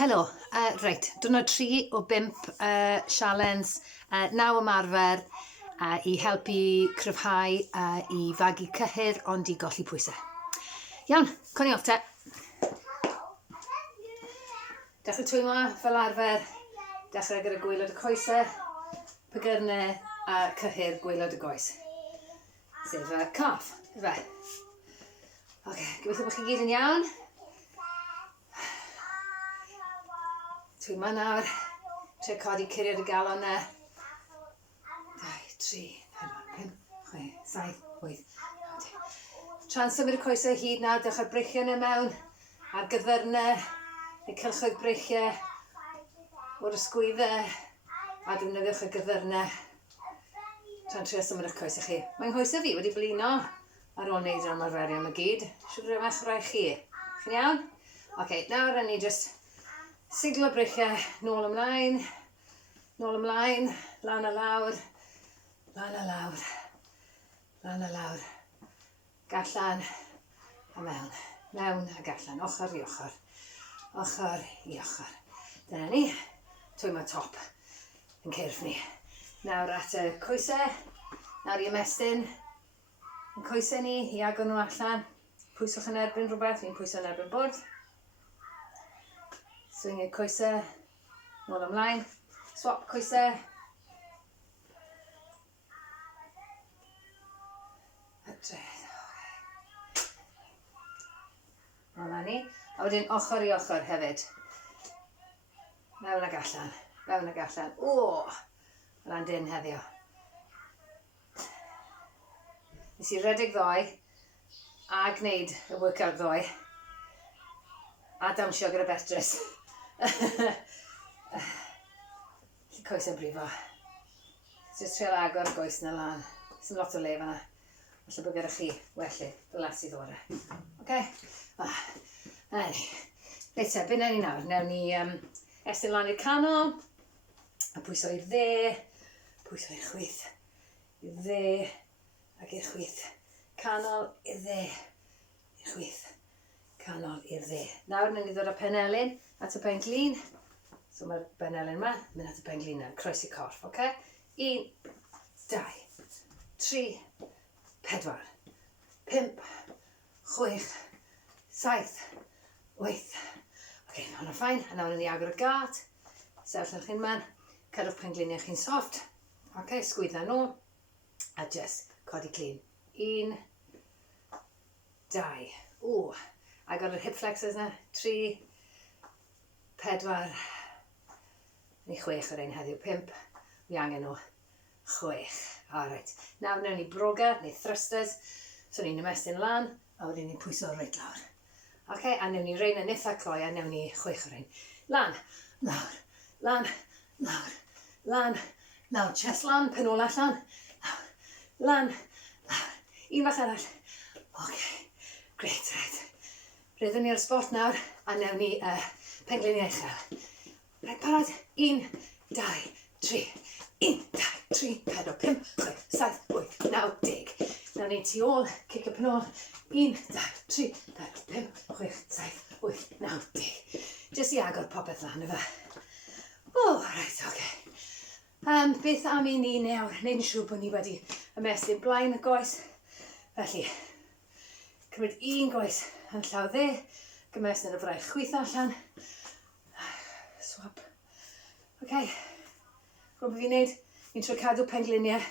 Helo, reit, diwrnod 3 o 5 sialens, 9 ymarfer i helpu cryfhau i fagu cyhyr ond i golli pwysau. Iawn, coni off te. Dechrau twymo fel arfer, dechrau gyda gwaelod y coesau, pegyrnau a cyhyr gwaelod y goes. Sef calf, fe. Gobeithio bod chi gyd yn iawn. Twymo nawr, tre codi curiad y galon na. 2, 3, 4, 5, 6, 7, 8, 9. Tra'n symud y coesau hyd nawr, dewch ar breichiau yna mewn, ar gyddyrnau, neu cylchoedd breichiau, o'r ysgwyddau, a defnyddiwch y gyddyrnau. Tra'n trio symud eich coesau chi. Mae'n hoesau fi wedi blino ar ôl wneud yr ymarferion y gyd. Siwr rhywun eich rhoi chi. Chi'n iawn? Nawr rhaid ni just siglo breichiau nôl ymlaen, lan a lawr, lan a lawr, lan a lawr, gallan a mewn, mewn a gallan, ochr i ochr, ochr i ochr. Dyna ni, twymo top yn cyrff ni. Nawr at y coesau, nawr i ymestyn yn coesau ni, i agor nhw allan. Pwyswch yn erbyn rhywbeth, fi'n pwyso yn erbyn bwrdd. Swingio coesau, nôl ymlaen, swap coesau. Adredd, Ola ni. A wedyn ochr i ochr hefyd. Mewn ag allan, mewn ag allan. Mae'n dyn heddiw. Nes i redeg ddoe, a gwneud y workout ddoe, a dawnsio gyda Betrys. Coesau'n brifo. Just trial agor y goes na lan. Sym lot o le fanna. Falle bod gyda chi welly, fel las i ddore. Reit te, beth newn ni nawr? Newn ni estyn lan i'r canol, a pwyso i'r dde, pwyso i'r chwith, i'r dde, ac i'r chwith. Canol, i'r dde, i'r chwith. Canol i'r dde. Nawr newn ni ddod â penelyn at y pen glin. So mae'r penelyn yma, mynd at y pen glin nawr. Croes i corff, 1, 2, 3, 4, 5, 6, 7, 8. Hwna'n ffain. A nawr newn ni agor y gat. Sefyll yn chi'n man. Cadw'ch pen gliniau chi'n soft. Sgwydda nôl. A just codi glin. 1, 2. Agor yr hip flexors na, 3, 4, neu 6 o'r ein heddiw, 5, fi angen nhw, 6. Alright, nawr newn ni broga, neu thrusters, so ni'n ymestyn lan, a wedyn ni'n pwyso reit lawr. A newn ni rein yn eitha cloi, a newn ni 6 o'r ein. Lan, lawr, lan, lawr, lan, lawr, chest lan, pen ôl allan, lawr, lan, lawr, un fach arall. Great, right. Ryddwn ni ar y spot nawr, a newn ni pengliniau uchel. Rhaid parod, 1, 2, 3, 1, 2, 3, 4, 5, 6, 7, 8, 9, 10. Newn ni tu ôl, cic up yn ôl, 1, 2, 3, 4, 5, 6, 7, 8, 9, 10. Jyst i agor popeth lan yma. Beth am i ni nawr, neud yn siŵr bod ni wedi ymestyn blaen y goes. Felly, cymryd un goes yn llaw dde, gymestyn y fraich chwith allan. Swap. Rwy'n fi'n neud, ni'n trio cadw pengliniau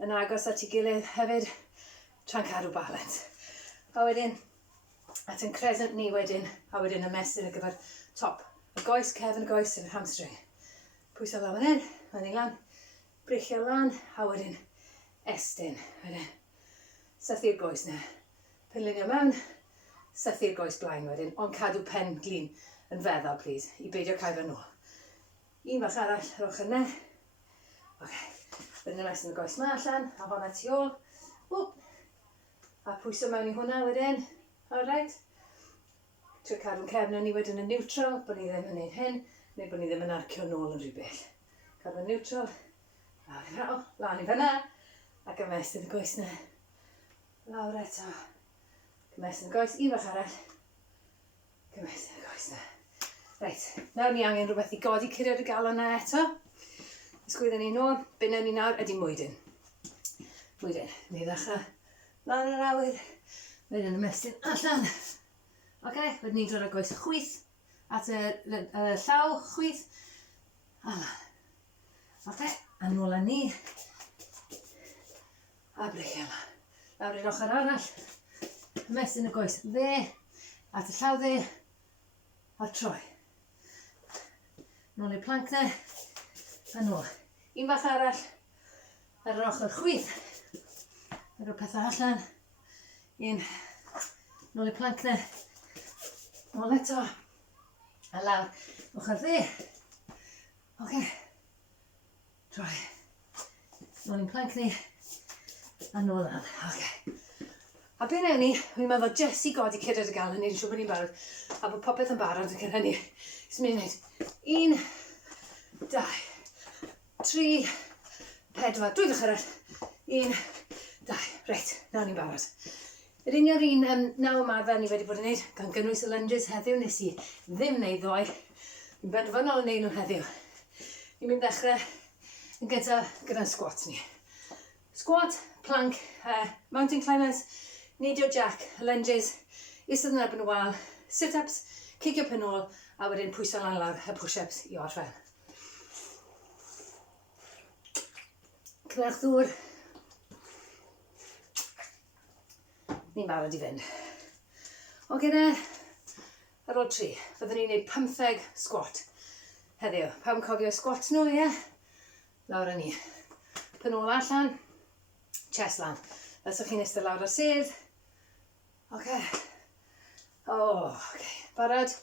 yn agos at ei gilydd hefyd, tra'n cadw balans. A wedyn, at yn crescent ni wedyn, a wedyn ymestyn ar gyfer top. Y goes, cefn y goes, sef y hamstring. Pwyso lan fan hyn, fan hyn lan, breichio lan, a wedyn estyn. Sythu'r goes na. Penlinio mewn, sythu'r goes blaen wedyn, ond cadw pen glin yn feddal, please, i beidio cael fy nôl. Un fach arall, rowch yna. Wedyn ymestyn y goes ma allan, a honna tu ôl. A pwyso mewn i hwnna wedyn. Alright. Trio cadw'n cefn ni wedyn yn neutral, bod ni ddim yn neud hyn, neu bod ni ddim yn arcio nôl yn rhywbeth. Cadw'n neutral, lan i fyna, ac ymestyn y goes na. Lawr eto. Gymestyn y goes, un fach arall. Gymestyn y goes na. Reit, nawr ni angen rhywbeth i godi curiad y galon na eto. Ysgwydden ni nôl, be wnawn ni nawr ydy mwydyn. Mwydyn, ni ddechrau lan yr awyr, wedyn ymestyn allan. Wedyn ni'n dod â goes chwyth at y llaw chwyth. A lan. A nôl â ni. A breichio yma. Lawr i'r ochr arall. Ymestyn y goes dde, at y llaw dde, a troi. Nôl i'r planc ne, a nôl. Un bach arall, ar yr ochr chwyth. Ar y pethau allan. Un, nôl i'r planc ne, nôl eto. A lawr, ochr dde. Troi. Nôl i'n planc ni, a nôl lan. A be wnawn ni, fi'n meddwl jyst i godi curiad y galon, ni'n siŵr bod ni'n barod, a bod popeth yn barod yn cyrra ni. Swn i'n gwneud 1, 2, 3, 4, dwy ddech arall. 1, 2, reit, nawr ni'n barod. Yr union un naw ymarfer ni wedi bod yn gwneud, gan gynnwys y lunges heddiw nes i ddim wneud ddoe. Fi'n benfynol yn gwneud nhw heddiw. Ni'n mynd ddechrau yn gyntaf gyda'n squat ni. Squat, plank, mountain climbers, neidio jack, lunges, eistedd yn erbyn y wal, sit-ups, cicio pen ôl, a wedyn pwyso lan lawr y push-ups i orffen. Cymrech ddŵr. Ni'n barod i fynd. De, ar ôl 3, fyddwn ni'n gwneud 15 squat. Heddiw, pawb yn cofio squat nhw, ie? Lawr â ni. Pen ôl allan, chest lan. Fel so chi'n eistedd lawr ar sedd. Barod.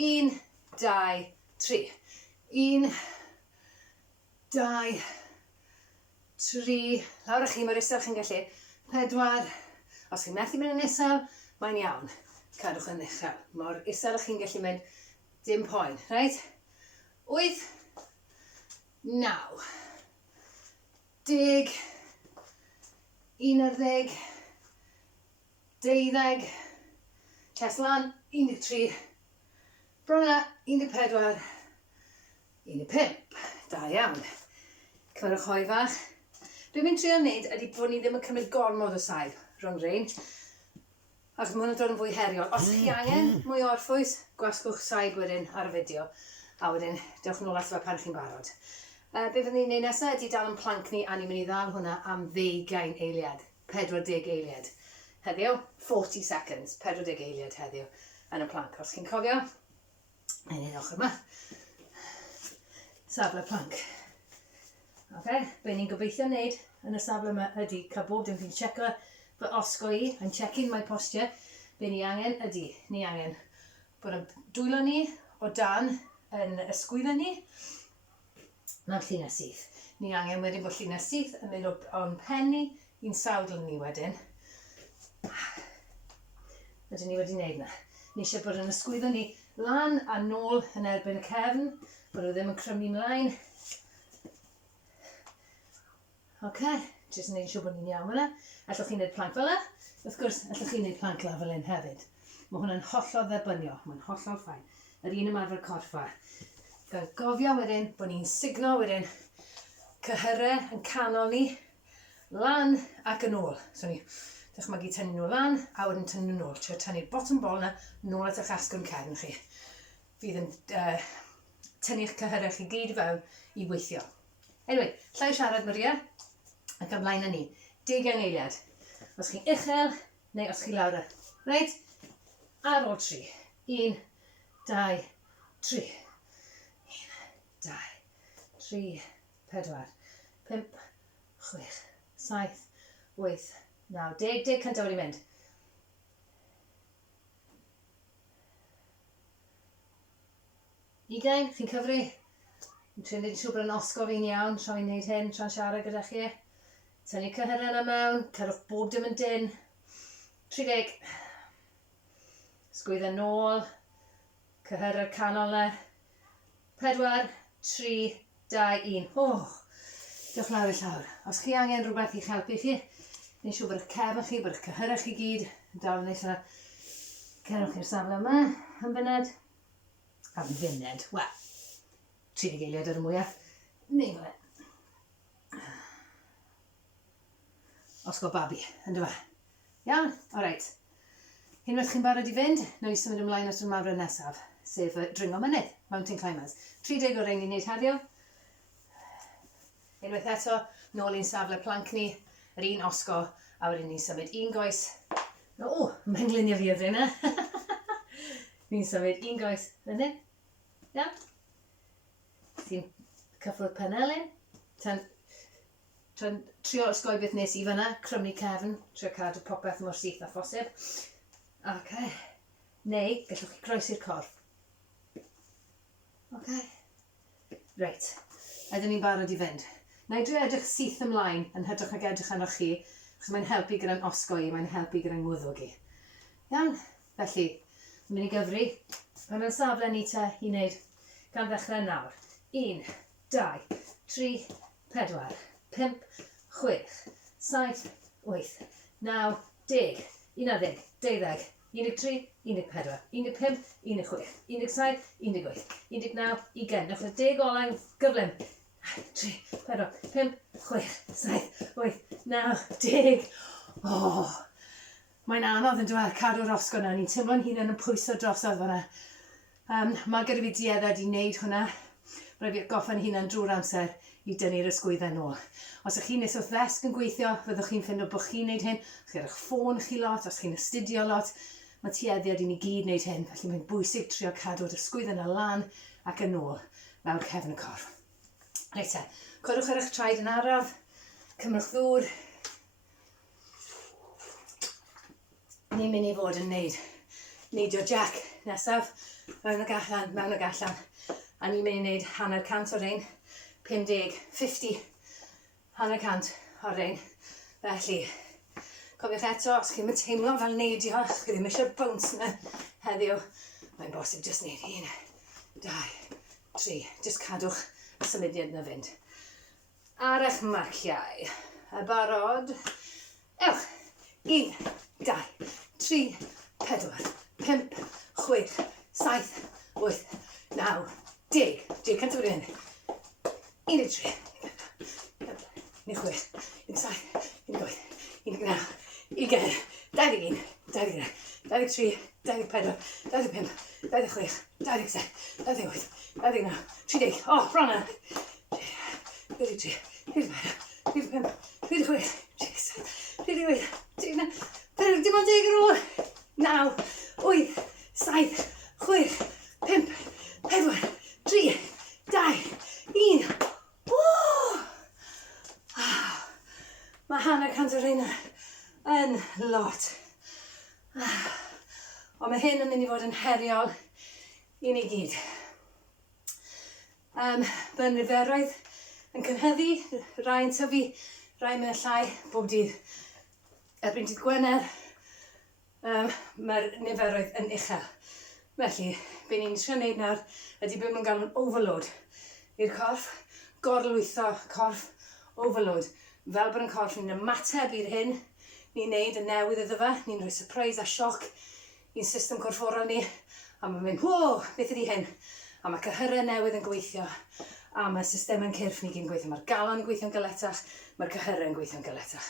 1, 2, 3. 1, 2, 3. Lawr â chi, mor isel chi'n gallu. 4. Os chi'n methu mynd yn isel, mae'n iawn. Cadwch yn uchel. Mor isel â chi'n gallu mynd, dim poen. Right? 8, 9, 10, 11, 12, chest lan, 13, bron a 14, 15. Da iawn. Cymerwch hoi fach. Be fi'n trio wneud ydy bod ni ddim yn cymryd gormod o saib rhwng rein. Ac mae hwn yn dod yn fwy heriol. Os chi angen mwy o orffwys, gwasgwch saib wedyn ar y fideo. A wedyn, dewch nôl ato fe pan chi'n barod. Be fyddwn ni'n neud nesaf ydy dal yn planc ni a ni'n mynd i ddal hwnna am 20 eiliad. 40 eiliad. Heddiw, 40 seconds. 40 eiliad heddiw yn y planc. Os chi'n cofio, ein edrych yma. Safle planc. Be ni'n gobeithio wneud yn y safle yma ydy cael bob dim fi'n checio fy osgo i, yn checking my posture. Be ni angen ydy, ni angen bod y dwylo ni o dan yn ysgwyddo ni. Na'n llinell syth. Ni angen wedyn bod llinell syth yn mynd o'n pen ni i'n sawdl ni wedyn. Ydyn ni wedi wneud na. Ni eisiau bod yn ysgwyddo ni lan a nôl yn erbyn y cefn, bod nhw ddim yn crymu mlaen. Jyst yn gwneud siŵr bod ni'n iawn fyna. Allwch chi'n gwneud plank fel yna. Wrth gwrs, allwch chi'n gwneud plank lafel un hefyd. Mae hwnna'n hollol ddibynio, mae'n hollol ffain. Yr un ymarfer corffa. Gan gofio wedyn bod ni'n signo wedyn cyhyrau yn canol ni lan ac yn ôl. So ni dychmygu tynnu nhw lan a wedyn tynnu nhw nôl. Trio tynnu'r bottom ball na nôl at eich asgwrn cefn chi. Fydd yn tynnu'ch cyhyrau chi gyd fewn i weithio. Anyway, llai siarad Maria ac ymlaen â ni. 10 eiliad. Os chi'n uchel neu os chi lawr. Reit? Ar ôl 3. 1, 2, 3. 1, 2, 3, 4, 5, 6, 7, 8, 9, 10. 10 cyntaf wedi mynd. Ugain, chi'n cyfri? Dwi'n dweud siŵr bod yn osgo fi'n iawn tra i'n neud hyn, tra'n siarad gyda chi. Tynnu cyhyrau yna mewn, cadwch bob dim yn dyn. 30. Sgwyddo nôl, cyhyrau'r canol yna. 4, 3, 2, 1. Diolch lawr I llawr. Os chi angen rhywbeth i'ch helpu chi, neu siŵr bod eich cefn chi, bod eich cyhyrau chi gyd yn dal yn eich cerwch i'r safle yma, yn fyned. am funed. Wel, 30 eiliad ar y mwyaf. Neu fel e. Osgo babi, ynddo fe. Iawn, alright. Unwaith chi'n barod i fynd, nawn ni symud ymlaen at y ymarfer nesaf, sef y dringo mynydd, mountain climbers. 30 o rein i wneud heddiw. Unwaith eto, nôl i'n safle planc ni, yr un osgo, a wedyn ni'n symud un goes. O, mae'n glunio fi ydyn yna. Ni'n symud un goes fyny. Iawn. Ti'n cyffwrdd penelyn. Tra'n trio osgoi beth nes i fyna, crymnu cefn, trio cadw popeth mor syth a phosib. Ok. Neu, gallwch chi groesi'r corff. Ok. Reit. Ydyn ni'n barod i fynd. Na i drio edrych syth ymlaen yn hytrach ag edrych arnoch chi, achos mae'n helpu gyda'n osgoi, mae'n helpu gyda'n ngwddwg i. Iawn? Felly, yn mynd i gyfri. Pan yn safle ni te i wneud gan ddechrau nawr. 1, 2, 3, 4, 5, 6, 7, 8, 9, 10, 11, 12, 13, 14, 15, 16, 17, 18, 19, 20. Newch y 10 olau gyflym. 3, 4, 5, 6, 7, 8, 9, 10. O, mae'n anodd yn dweud cadw'r osgo yna. Ni'n teimlo'n hunain yn pwyso drosodd fan'na. Mae gyda fi diedded i wneud hwnna. Rhaid fi goffa'n hunain drwy'r amser i dynnu'r ysgwyddau nôl. Os ych chi'n nes wrth ddesg yn gweithio, fyddwch chi'n ffindo bod chi'n wneud hyn. Os chi'n eich ffôn chi lot, os chi'n astudio lot, mae tueddiad i ni gyd wneud hyn. Felly mae'n bwysig trio cadw'r ysgwydd yna lan ac yn ôl lawr cefn y corff. Reit te, codwch ar eich traed yn araf, cymrwch ddŵr. Ni'n mynd i fod yn neidio jack nesaf, mewn ag allan, mewn ag allan. A ni'n mynd i wneud hanner cant o rein, 50, 50, hanner cant o rein. Felly, cofiwch eto, os chi'n teimlo fel neidio, chi ddim eisiau'r bounce yna heddiw, mae'n bosib jyst wneud 1, 2, 3, jyst cadwch y symudiad yna fynd. Ar eich marciau, y barod, ewch, 1, 2, 3, 4, 5, 6, 7, 8, 9, 10. 10 cant o hyn. 13, 16, 17, 18, 19, 20, 21, 22, 23, 24, 25, 26, 27, 28, 29, 30. O, bron yna. 33, 34, 35, 36, 37, 38, 39, dim ond 10 ar ôl. 9, 8, 7, 6, 5, 4, 3, 2, 1. Mae hanner cant o reina yn lot. Ond mae hyn yn mynd i fod yn heriol i ni gyd. Bydd niferoedd yn cynhyddu, rai yn tyfu, rai yn mynd llai bob dydd. Erbyn dydd Gwener, mae'r niferoedd yn uchel. Felly, be ni'n trio wneud nawr ydy bod nhw'n gael yn overload i'r corff, gorlwytho corff, overload. Fel bod yn corff ni'n ymateb i'r hyn ni'n neud yn newydd iddo fe, ni'n rhoi surprise a sioc i'n system corfforol ni, a mae'n mynd, whoa, beth ydy hyn? A mae cyhyrau newydd yn gweithio, a mae system yn cyrff ni gyd yn gweithio. Mae'r galon yn gweithio'n galetach, mae'r cyhyrau yn gweithio'n galetach.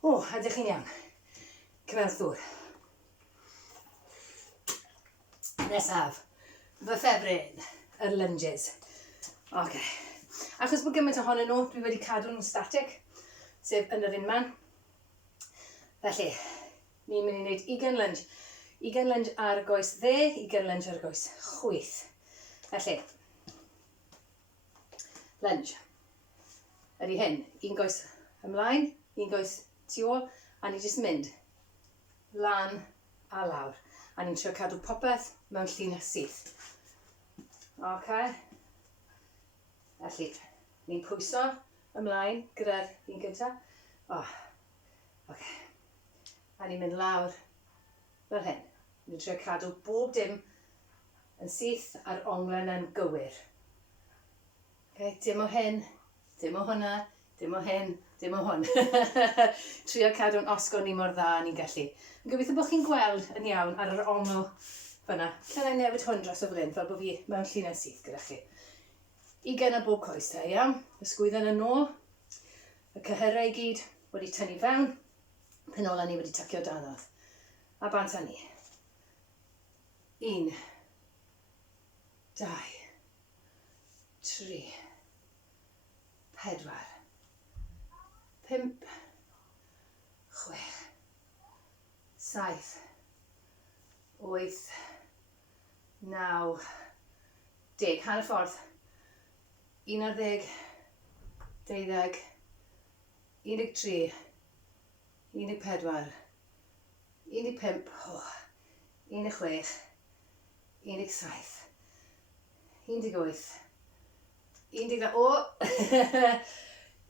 O, ydych chi'n iawn? Cymerwch ddŵr. Nesaf, fy ffefryn, yr lunges. Ok. Achos bod gymaint ohonyn nhw, dwi wedi cadw nhw'n static, sef yn yr unman. Felly, ni'n mynd i wneud 20 lunge. 20 lunge ar y goes dde, 20 lunge ar y goes chwith. Felly, lunge. Ydy hyn, un goes ymlaen, un goes tu ôl, a ni jyst mynd lan a lawr. A ni'n trio cadw popeth mewn llinell syth. Ok. Felly, ni'n pwyso ymlaen gyda'r un gyntaf. Ok. A ni'n mynd lawr fel hyn. Ni'n trio cadw bob dim yn syth a'r onglen yn gywir. Okay, dim o hyn, dim o hwnna, dim o hyn, dim o hwn. Trio cadw'n osgo ni mor dda ni'n gallu. Yn gobeithio bod chi'n gweld yn iawn ar yr ongl Fyna. Lle na I newid hwn dros o fel hyn, fel bod fi mewn llinell syth gyda chi. 20 o bob coes te, iawn. Ysgwydden yn ôl. Y cyhyrau I gyd wedi tynnu fewn. Penola ni wedi tycio danodd. A bant â ni. 1, 2, 3, 4, 5, 6, 7, 8, 9, 10. Hanner ffordd. 11, 12, 13, 14, 15, 16, 17, 18, 19, o!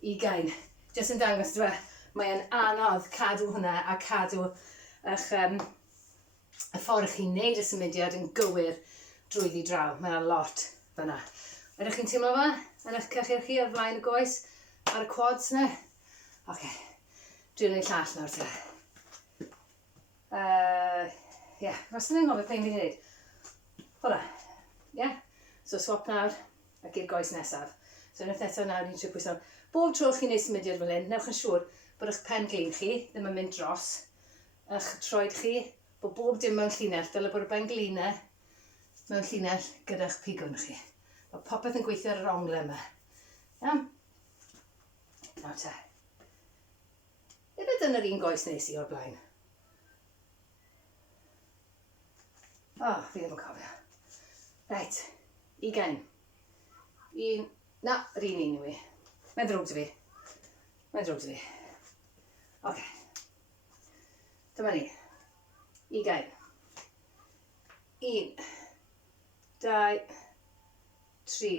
20. Jyst yn dangos dwi, mae'n anodd cadw hwnna a cadw y ffordd chi'n neud y symudiad yn gywir drwyddi draw. Mae'n lot fyna. Ydych chi'n teimlo fa? Yn eich cychir chi ar flaen y goes? Ar y quads na? Oce. Dwi'n ei llall nawr te. Fas yna'n ngofio pein fi'n neud. Hwna. So swap nawr ac i'r goes nesaf. So unwaith eto nawr ni'n trio pwyso. Bob tro chi'n neud symudiad fel hyn, newch yn siŵr bod eich pen glin chi ddim yn mynd dros eich troed chi, bod bob dim mewn llinell, dyle bod y pen glinau mewn llinell gyda'ch pigwn chi. Mae popeth yn gweithio ar yr ongle yma. Iawn? Nawr te. Efyd yn yr un goes nes I o'r blaen. Fi ddim yn cofio. Reit, 20. Yr un yw I. Mae'n drwg dy fi. Oce. Dyma ni. 20. 1, 2, 3,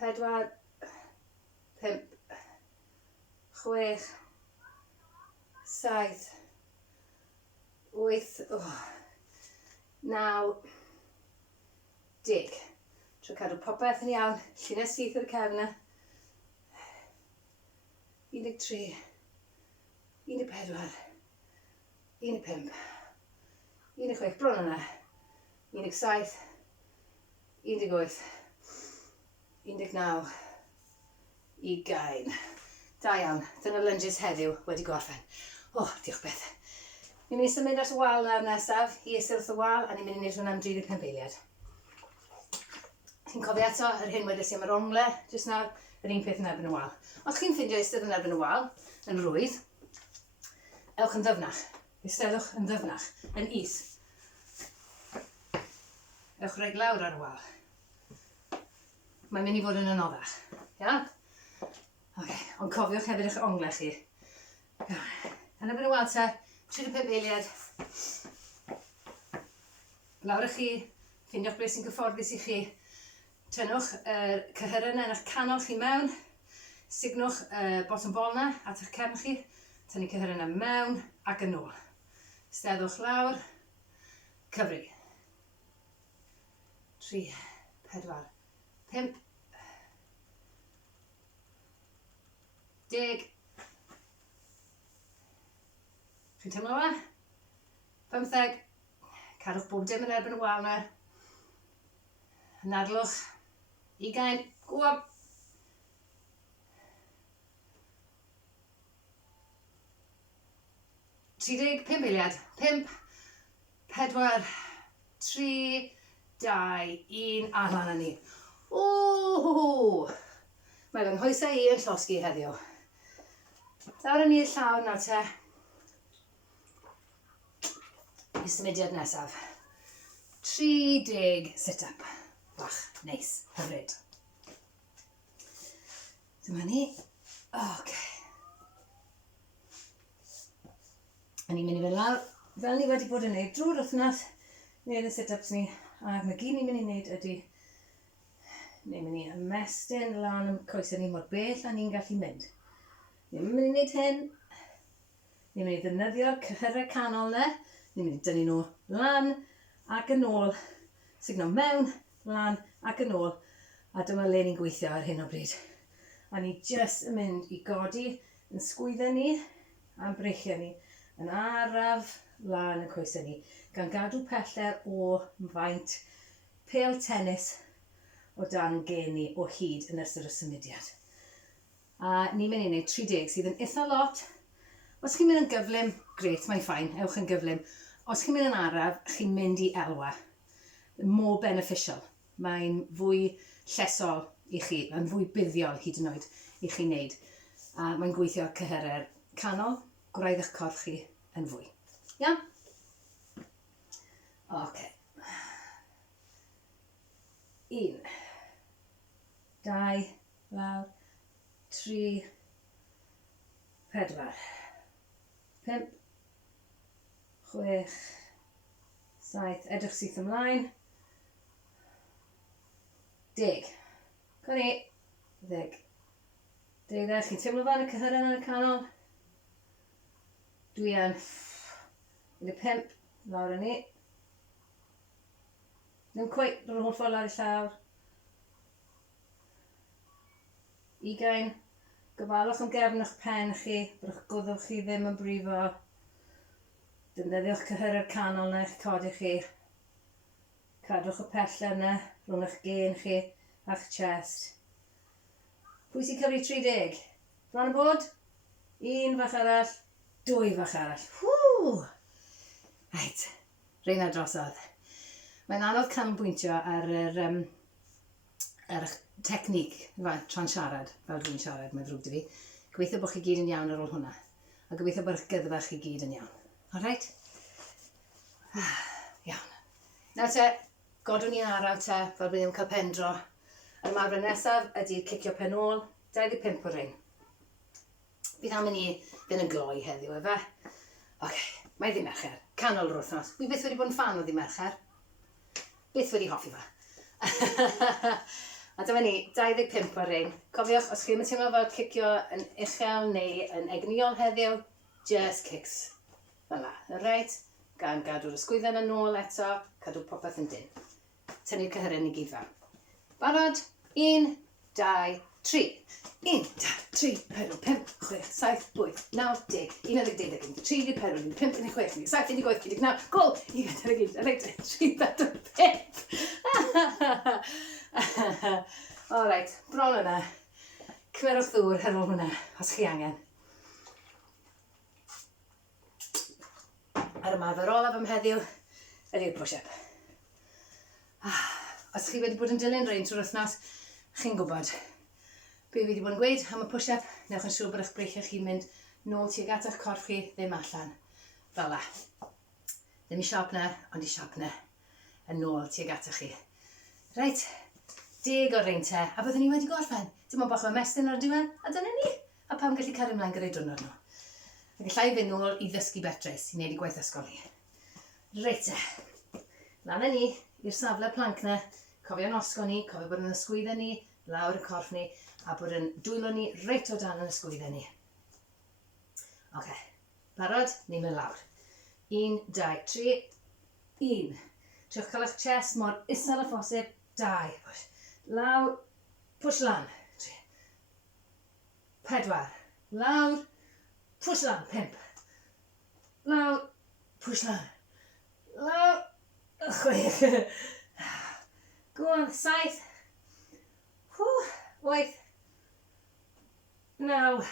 4, 5, 6, 7, 8, 9, 10. Tro cadw popeth yn iawn, llinell syth o'r cefn 13, 14, 15, 16, bron yna, 17, 18, 19, 20. Da iawn, dyna lunges heddiw wedi gorffen. Diolch beth. Ni'n mynd I symud at y wal nawr nesaf, I eistedd wrth y wal, a ni'n mynd I wneud hwnna am 35 eiliad. Chi'n cofio eto yr hyn wedais I am yr ongle, jyst nawr, yr un peth yn erbyn y wal. Os chi'n ffindio eistedd yn erbyn y wal, yn rwydd, ewch yn ddyfnach. Eisteddwch yn ddyfnach, yn is. Ewch reg lawr ar y wal. Mae'n mynd I fod yn anoddach. Iawn? Oce, ond cofiwch hefyd eich ongle chi. Yn erbyn y wal te, 35 eiliad. Lawr ych chi, ffindio'ch beth sy'n gyfforddus I chi. Tynnwch y cyhyrau yn eich canol chi mewn. Signwch y bottom ball na at eich cefn chi. Tynnu cyhyrau yna mewn ac yn ôl. Steddwch lawr. Cyfri. 3, 4, 5, 10. Chi'n teimlo fa? 15. Cadwch bob dim yn erbyn y wal na. Nadlwch. 20. Gwop. 35 eiliad. 5, 4, 3, 2, 1, a lan â ni. Mae fy nghoesau I yn llosgi heddiw. Lawr â ni i'r llaw nawr te. I symudiad nesaf. 30 sit-up. Bach, neis, hyfryd. Dyma ni. Oce. A ni'n mynd I fynd lawr, fel ni wedi bod yn neud drwy'r wythnos, neud y sit-ups ni, a mae gyd ni'n mynd I neud ydy, ni'n mynd I ymestyn lan y coesau ni mor bell a ni'n gallu mynd. Ni'n mynd I neud hyn, ni'n mynd I ddefnyddio'r cyhyrau canol na, ni'n mynd I dynnu nhw lan ac yn ôl, signo mewn, lan ac yn ôl, a dyma le ni'n gweithio ar hyn o bryd. A ni jyst yn mynd I godi yn sgwyddo ni a'n breichiau ni. Yn araf, lan y coesau ni, gan gadw peller o faint pêl tennis o dan gen ni o hyd yn ystod y symudiad. A ni'n mynd i wneud 30 sydd yn eitha lot. Os chi'n mynd yn gyflym, gret, mae'n ffain, ewch yn gyflym. Os chi'n mynd yn araf, chi'n mynd i elwa. More beneficial. Mae'n fwy llesol i chi, mae'n fwy buddiol hyd yn oed i chi wneud. A mae'n gweithio cyhyrer canol, gwraidd eich corff chi yn fwy. Ia? Oce. 1, 2, lawr, 3, 4, 5, 6, 7, edrych syth ymlaen, 10. Co ni, 10. 12, chi'n teimlo fan y cyhyren yn y canol. Dwi yn 15, lawr yn ni. Ddim cweit yr holl ffordd lawr i llawr. 20, gofalwch am gefn eich pen chi, bod eich gwddwch chi ddim yn brifo. Defnyddiwch cyhyr yr canol na eich codi chi. Cadwch y pellau yna rhwng eich gen chi a'ch chest. Pwy sy'n cyfri 30? Bron y bod? 1 fach arall, 2 fach arall. Ww! Reit, reina drosodd. Mae'n anodd canolbwyntio ar eich technic tra'n siarad, fel dwi'n siarad, mae'n ddrwg dy fi. Gobeithio bod chi gyd yn iawn ar ôl hwnna. A gobeithio bod eich gyddfa chi gyd yn iawn. Alright? Iawn. Nawr te, godwn ni'n araf te, fel bydd ni'n cael pendro. Yr ymarfer nesaf ydy cicio pen ôl, 25 o'r ein. Bydd am i ni fynd yn gloi heddiw efe. Oce, mae ddi Mercher, canol yr wythnos. Wi byth wedi bod yn fan o ddi Mercher. Byth wedi hoffi fa. A dyma ni, 25 o'r ein. Cofiwch, os chi'n teimlo fel cicio yn uchel neu yn egnïol heddiw, just kicks. Fel la, reit? Gan gadw'r ysgwyddau yn ôl eto, cadw popeth yn dyn. Tynnu'r cyhyren i gyd fewn. Barod? 1, 2, 3. 1, 2, 3, 4, 5, 6, 7, 8, 9, 10, 11, 12, 13, 14, 15, 16, 17, 18, 19, gol! 20, 3, 4, 5. Alright, bron yna. Cymerwch ddŵr ar ôl hwnna, os chi angen. Ar ymarfer olaf am heddiw, ydy'r push-up. Os chi wedi bod yn dilyn rein trwy'r wythnos, chi'n gwybod be fi wedi bod yn gweud am y push-up, newch yn siŵr bod eich breichiau chi'n mynd nôl tuag at eich corff chi, ddim allan. Fel la. Ddim i siop na, ond i siop na. Yn nôl tuag at eich chi. Reit, 10 o'r rein te, a byddwn ni wedi gorffen. Dim ond bach o ymestyn ar diwedd, a dyna ni. A pam gallu cario ymlaen gyda'i diwrnod nhw. A gallai fynd nôl i ddysgu Betrys, i wneud i gwaith ysgol ni. Reit te. Lan ni, i'r safle planc na. Cofio'n osgo ni, cofio bod yn ysgwyddau ni, lawr y corff ni, a bod yn dwylo ni reit o dan yn ysgwyddau ni. Oce, barod, ni'n mynd lawr. 1, 2, 3, 1. Triwch cael eich chest mor isel a phosib, 2. Push. Lawr, push lan. 3. 4. Lawr, push lan. 5. Lawr, push lan. Lawr, 6. Go on, 7. 8. 9.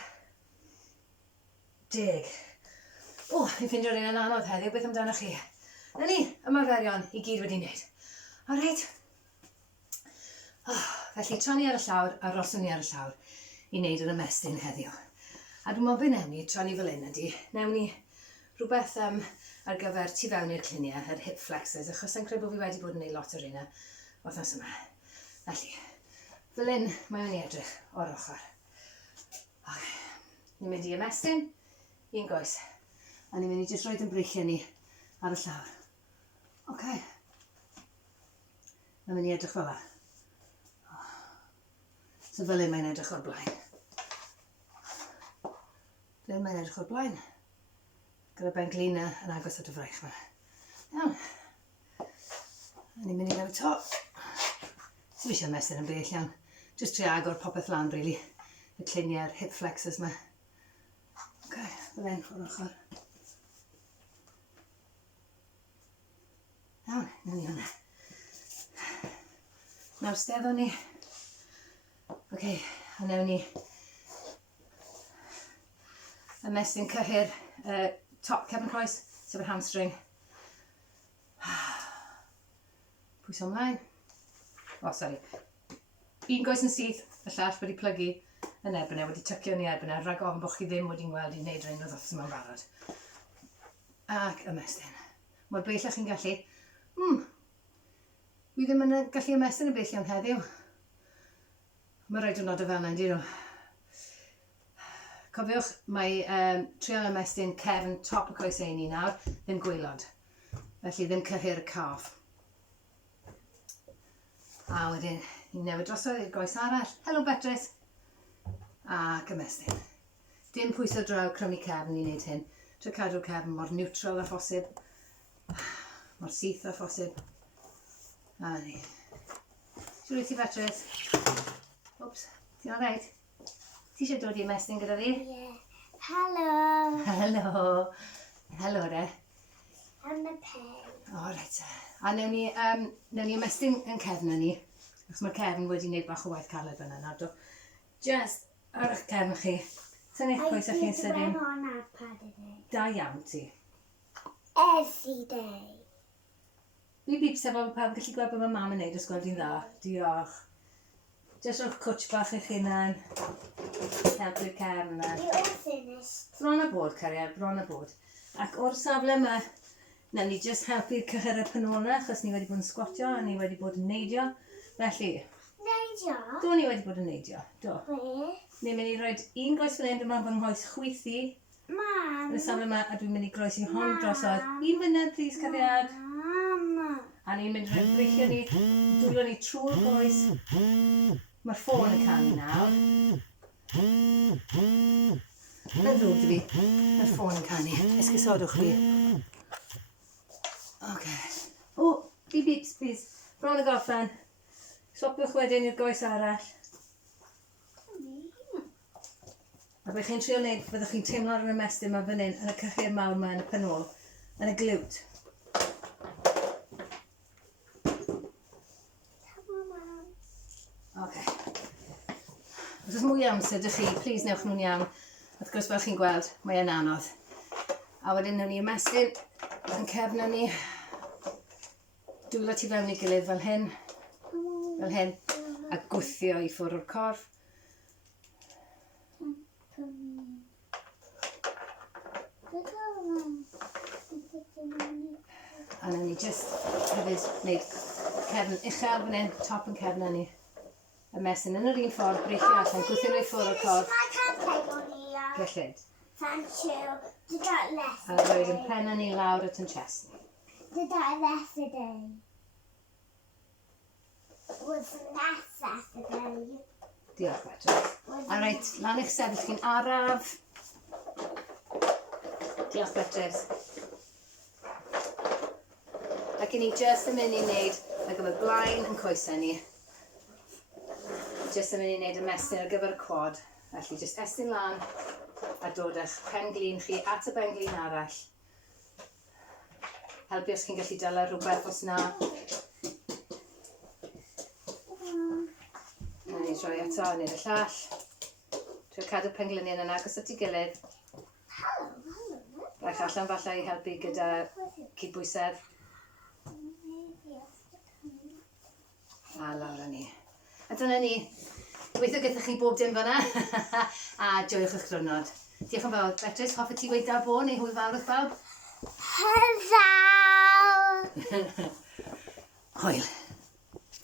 10. O, fi'n ffindio rhain yn anodd heddiw, beth amdano chi? Na ni, ymarferion i gyd wedi wneud. Alright. Felly, tra ni ar y llawr, a roswn ni ar y llawr, i wneud yr ymestyn heddiw. A dwi'n meddwl beth newn ni, tra ni fel hyn ydy, newn ni rhywbeth ar gyfer tu fewn i'r cluniau, yr hip flexors, achos yn credu bod fi wedi bod yn gwneud lot o'r hynna wythnos yma. Felly, fel hyn, mae'n ei edrych o'r ochr. Ni'n mynd i ymestyn, un goes. A ni'n mynd i jyst roed yn breichiau ni ar y llawr. Oce. Mae'n mynd i edrych fel la. So fel hyn mae'n edrych o'r blaen. Fel hyn mae'n edrych o'r blaen. Gyda ben glina yn agos at y fraich yma. Iawn. A ni'n mynd i lawr to. Sy'n eisiau ymestyn yn bell iawn. Just tri agor popeth lan, really. Y cluniau'r hip flexors yma. Ok, fel hyn o'r ochr. Iawn, nawn ni hwnna. Nawr steddon ni. Oce, a nawn ni ymestyn cyhyr top cefn coes, sef yr hamstring. Pwyso ymlaen. O, sori. Un goes yn syth, y llall wedi plygu yn erbyn e, wedi tycio ni erbyn e, rhag ofn bod chi ddim wedi'n gweld i wneud rhain o'r ddoths yma'n barod. Ac ymestyn. Mor bell â chi'n gallu. Wi ddim yn gallu ymestyn y bell iawn heddiw. Mae rhaid diwrnod o fel yna, dyn nhw. Cofiwch, mae trial ymestyn cefn top y coes ein ni nawr, ddim gwaelod. Felly ddim cyhyr y calf. A wedyn, ni'n newid drosodd i'r goes arall. Helo Betrys. Ac ymestyn. Dim pwyso draw crymu cefn i wneud hyn. Trio cadw'r cefn mor neutral a phosib. Mor syth a phosib. A ni. Siwr i ti Betrys? Wps, ti'n all right? Ti eisiau dod i ymestyn gyda fi? Ie. Helo. Helo. Helo de. Am y pen. O, reit. A newn ni ymestyn yn cefn ni. Achos mae'r cefn wedi gwneud bach o waith caled fyna. Nawr do, just ar eich cefn chi. Ta'n eich pwys â chi'n sydyn? On iPad today. Da iawn ti. Every day. Bip sef o pawb gallu gweld bod mae mam yn neud os gweld i'n dda. Diolch. Just rhowch cwtch bach i'ch hunan. Helpu'r cefn yna. You're all finished. Bron a bod, Cariad, bron a bod. Ac o'r safle yma, na ni just helpu'r cyhyr y penona, achos ni wedi bod yn sgwatio a ni wedi bod yn neidio. Felly, Neidio? do ni wedi bod yn neidio, do. Where? Ni'n mynd i roi un goes fan hyn, dyma fy nghoes chwythu. Mam. Yn y safle yma, a dwi'n mynd i groesi hon drosodd. Un funud, please, Cariad. Mam. A ni'n mynd i roi breichio ni, dwylo ni trwy'r goes. Mae'r ffôn yn canu nawr. Mae'n ddrwg dy fi. Mae'r ffôn yn canu. Esgusodwch fi. OK. O, beeps, please. Bron y gorffen. Swapiwch wedyn i'r goes arall. A byddwch chi'n trio wneud, byddwch chi'n teimlo ar yr ymestyn yma fan hyn, yn y cyhyr mawr yma yn y penol, yn y glwt. OK. Os oes mwy amser dych chi, please newch nhw'n iawn. Wrth gwrs fel chi'n gweld, mae e'n anodd. A wedyn newn ni ymestyn yn cefn ni. Dwylo ti fewn i gilydd fel hyn. Fel hyn. A gwthio i ffwrdd o'r corff. A newn ni just hefyd wneud cefn uchel fan hyn, top yn cefn ni. Ymestyn yn yr un ffordd, breichio allan, gwthio nhw i ffwrdd o'r corff. I can't play on here. Cyllid. Thank you. Did that last A roed yn penna ni lawr at yn chest ni. Did that yesterday? Was last Saturday. Diolch, Betrys. A reit, lan i'ch sefyll chi'n araf. Diolch, Betrys. Ac i ni just yn mynd i wneud ar gyfer blaen yn coesau ni. Just yn mynd i wneud ymestyn ar gyfer y quad. Felly, just estyn lan a dod eich pen glin chi at y ben glin arall. Helpu os chi'n gallu dala rhywbeth os na. A ni droi eto, nid y llall. Trio cadw pen glin yn agos at ei gilydd. Rhaid allan falle i helpu gyda cydbwysedd. A lawr â ni. A dyna ni. Gobeithio gyda chi bob dim fyna. A joiwch eich diwrnod. Diolch yn fawr. Betrys, hoffi ti weud da bo neu hwyl fawr wrth bawb? Hello. Hwyl.